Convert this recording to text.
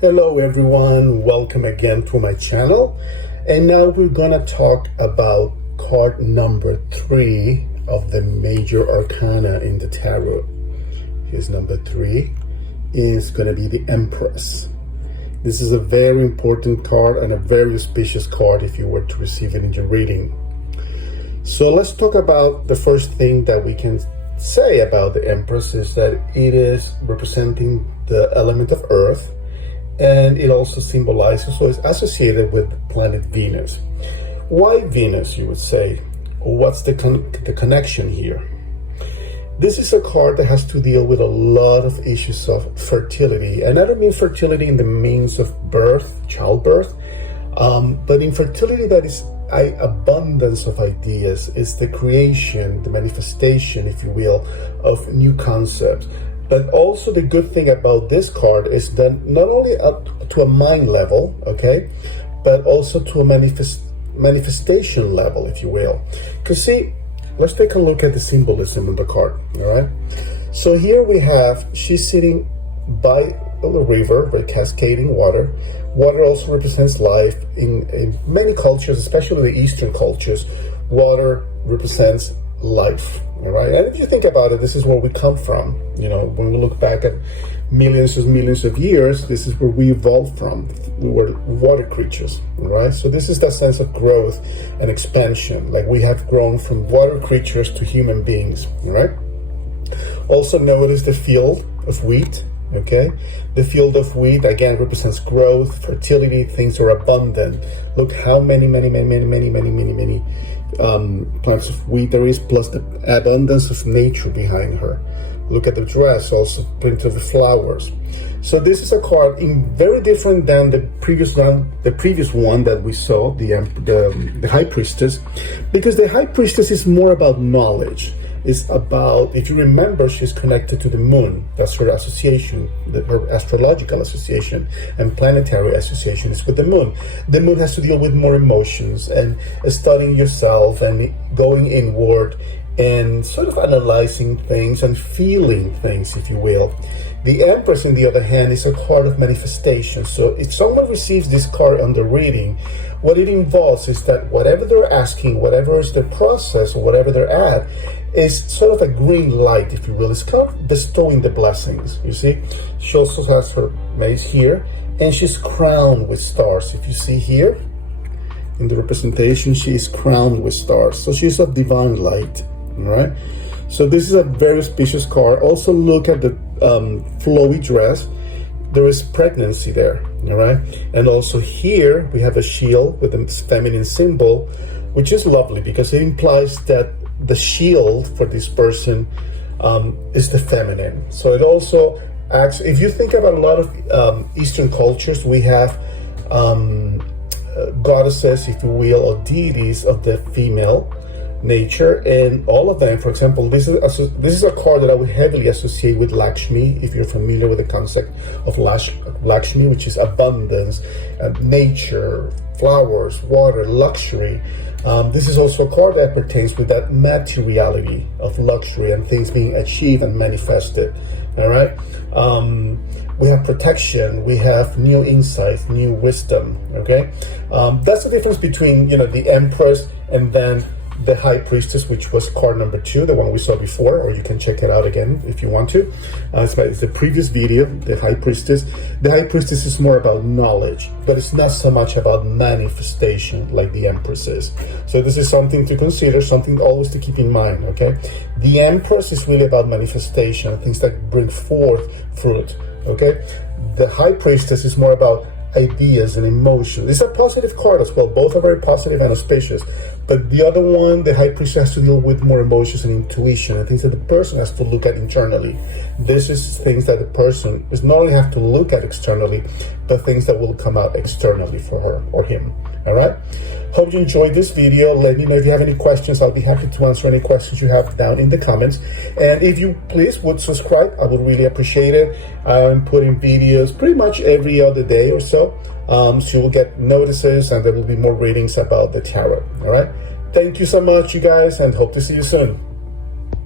Hello everyone, welcome again to my channel. And now we're gonna talk about card number 3 of the major arcana in the tarot. Here's number 3, is gonna be the Empress. This is a very important card and a very auspicious card if you were to receive it in your reading. So let's talk about the first thing that we can say about the Empress is that it is representing the element of Earth, and it also symbolizes, so it's associated with planet Venus. Why Venus, you would say? What's the connection here? This is a card that has to deal with a lot of issues of fertility. And I don't mean fertility in the means of birth, childbirth, but in fertility that is abundance of ideas. It's the creation, the manifestation, if you will, of new concepts. But also the good thing about this card is that not only up to a mind level, okay, but also to a manifestation level, if you will. Because see, let's take a look at the symbolism of the card, all right? So here we have, she's sitting by a river with cascading water. Water also represents life in many cultures, especially the Eastern cultures. Water represents life, all right? And if you think about it, this is where we come from. You know, when we look back at millions of years, this is where we evolved from. We were water creatures, all right? So this is that sense of growth and expansion. Like we have grown from water creatures to human beings, all right? Also notice the field of wheat, okay? The field of wheat, again, represents growth, fertility, things are abundant. Look how many plants of wheat there is, plus the abundance of nature behind her. Look at the dress, also print of the flowers. So this is a card very different than the previous one that we saw, the High Priestess, because the High Priestess is more about knowledge. It's about, if you remember, she's connected to the moon. That's her association, her astrological association and planetary association is with the moon. The moon has to deal with more emotions and studying yourself and going inward and sort of analyzing things and feeling things, if you will. The Empress, on the other hand, is a card of manifestation. So if someone receives this card on the reading, what it involves is that whatever they're asking, whatever is the process or whatever they're at, is sort of a green light, if you will. It's kind of bestowing the blessings, you see. She also has her mace here, and she's crowned with stars. If you see here, in the representation, she is crowned with stars. So she's of divine light, all right? So this is a very auspicious card. Also look at the flowy dress. There is pregnancy there, all right? And also here, we have a shield with a feminine symbol, which is lovely because it implies that the shield for this person is the feminine. So it also acts, if you think about a lot of Eastern cultures, we have goddesses, if you will, or deities of the female nature, and all of them, for example, this is a card that I would heavily associate with Lakshmi, if you're familiar with the concept of Lakshmi, which is abundance, nature, flowers, water, luxury. This is also a card that pertains with that materiality of luxury and things being achieved and manifested, all right? We have protection, we have new insights, new wisdom, okay? That's the difference between, you know, the Empress and then the High Priestess, which was card number 2, the one we saw before, or you can check it out again if you want to. It's the previous video, the High Priestess. The High Priestess is more about knowledge, but it's not so much about manifestation like the Empress is. So this is something to consider, something always to keep in mind, okay? The Empress is really about manifestation, things that bring forth fruit, okay? The High Priestess is more about ideas and emotions. It's a positive card as well. Both are very positive and auspicious. But the other one, the High Priestess, has to deal with more emotions and intuition and things that the person has to look at internally. This is things that the person is not only have to look at externally, but things that will come out externally for her or him. All right? Hope you enjoyed this video. Let me know if you have any questions. I'll be happy to answer any questions you have down in the comments. And if you please would subscribe, I would really appreciate it. I'm putting videos pretty much every other day or so. So you will get notices and there will be more readings about the tarot. All right? Thank you so much, you guys, and hope to see you soon.